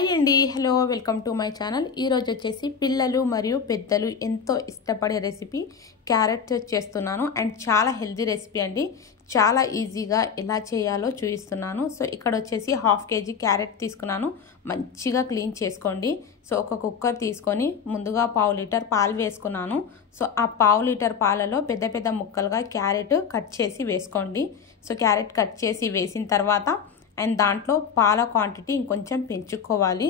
Hi అండి, hello, welcome to my channel. ఈరోజు వచ్చేసి పిల్లలు మరియు పెద్దలు ఎంతో ఇష్టపడే రెసిపీ క్యారెట్ చేస్తున్నాను. అండ్ చాలా హెల్తీ రెసిపీ అండి. చాలా ఈజీగా ఎలా చేయాలో చూపిస్తున్నాను. సో ఇక్కడ వచ్చేసి హాఫ్ కేజీ క్యారెట్ తీసుకున్నాను. మంచిగా క్లీన్ చేసుకోండి. సో ఒక కుక్కర్ తీసుకొని ముందుగా పావు లీటర్ పాలు వేసుకున్నాను. సో ఆ పావు లీటర్ పాలలో పెద్ద పెద్ద ముక్కలుగా క్యారెట్ కట్ చేసి వేసుకోండి. సో క్యారెట్ కట్ చేసి వేసిన తర్వాత అండ్ దాంట్లో పాల క్వాంటిటీ ఇంకొంచెం పెంచుకోవాలి.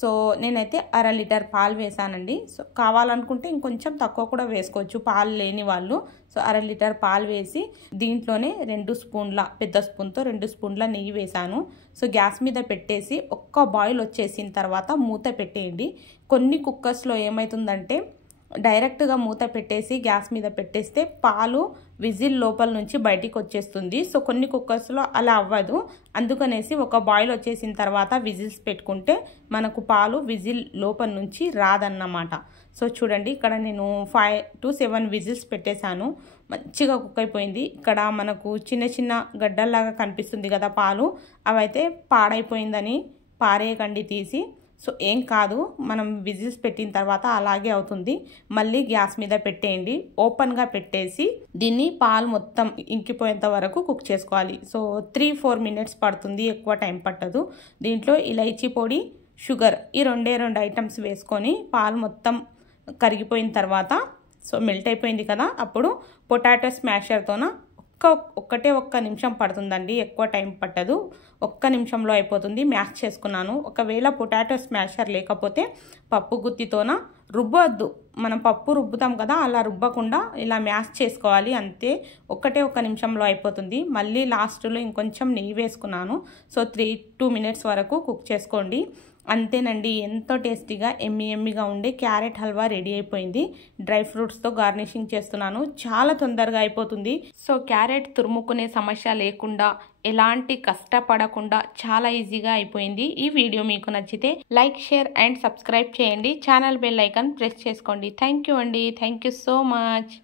సో నేనైతే అర లీటర్ పాలు వేసానండి. సో కావాలనుకుంటే ఇంకొంచెం తక్కువ కూడా వేసుకోవచ్చు పాలు లేని వాళ్ళు. సో అర లీటర్ పాలు వేసి దీంట్లోనే 2 స్పూన్ల పెద్ద స్పూన్తో 2 స్పూన్ల నెయ్యి వేసాను. సో గ్యాస్ మీద పెట్టేసి ఒక్క బాయిల్ వచ్చేసిన తర్వాత మూత పెట్టేయండి. కొన్ని కుక్కర్స్లో ఏమవుతుందంటే డైరెక్ట్గా మూత పెట్టేసి గ్యాస్ మీద పెట్టేస్తే పాలు విజిల్ లోపల నుంచి బయటికి వచ్చేస్తుంది. సో కొన్ని కుక్కర్స్లో అలా అవ్వదు. అందుకనేసి ఒక బాయిల్ వచ్చేసిన తర్వాత విజిల్స్ పెట్టుకుంటే మనకు పాలు విజిల్ లోపల నుంచి రాదన్నమాట. సో చూడండి, ఇక్కడ నేను 5 to 7 విజిల్స్ పెట్టేశాను. మంచిగా కుక్ అయిపోయింది. ఇక్కడ మనకు చిన్న చిన్న గడ్డల్లాగా కనిపిస్తుంది కదా పాలు, అవైతే పాడైపోయిందని పారేయకండి తీసి. సో ఏం కాదు, మనం విజిల్స్ పెట్టిన తర్వాత అలాగే అవుతుంది. మళ్ళీ గ్యాస్ మీద పెట్టేయండి. ఓపెన్గా పెట్టేసి దీన్ని పాలు మొత్తం ఇంకిపోయేంత వరకు కుక్ చేసుకోవాలి. సో 3-4 మినిట్స్ పడుతుంది, ఎక్కువ టైం పట్టదు. దీంట్లో ఇలైచీ పొడి, షుగర్ ఈ రెండు ఐటమ్స్ వేసుకొని పాలు మొత్తం కరిగిపోయిన తర్వాత సో మెల్ట్ అయిపోయింది కదా, అప్పుడు పొటాటో స్మాషర్తోన ఒక్క నిమిషం పడుతుందండి, ఎక్కువ టైం పట్టదు. ఒక్క నిమిషంలో అయిపోతుంది. మ్యాష్ చేసుకున్నాను. ఒకవేళ పొటాటో స్మాషర్ లేకపోతే పప్పు గుత్తితోన రుబ్బొద్దు. మనం పప్పు రుబ్బుతాం కదా, అలా రుబ్బకుండా ఇలా మ్యాష్ చేసుకోవాలి. అంతే, ఒక్క నిమిషంలో అయిపోతుంది. మళ్ళీ లాస్ట్లో ఇంకొంచెం నెయ్యి వేసుకున్నాను. సో 3-2 మినిట్స్ వరకు కుక్ చేసుకోండి. అంతేనండి, ఎంతో టేస్టీగా ఎమ్మిగా ఉండే క్యారెట్ హల్వా రెడీ అయిపోయింది. డ్రై ఫ్రూట్స్తో గార్నిషింగ్ చేస్తున్నాను. చాలా తొందరగా అయిపోతుంది. సో క్యారెట్ తురుముకునే సమస్య లేకుండా, ఎలాంటి కష్టపడకుండా చాలా ఈజీగా అయిపోయింది. ఈ వీడియో మీకు నచ్చితే లైక్, షేర్ అండ్ సబ్స్క్రైబ్ చేయండి. ఛానల్ బెల్ ఐకాన్ ప్రెస్ చేసుకోండి. థ్యాంక్ యూ అండి. Thank you so much.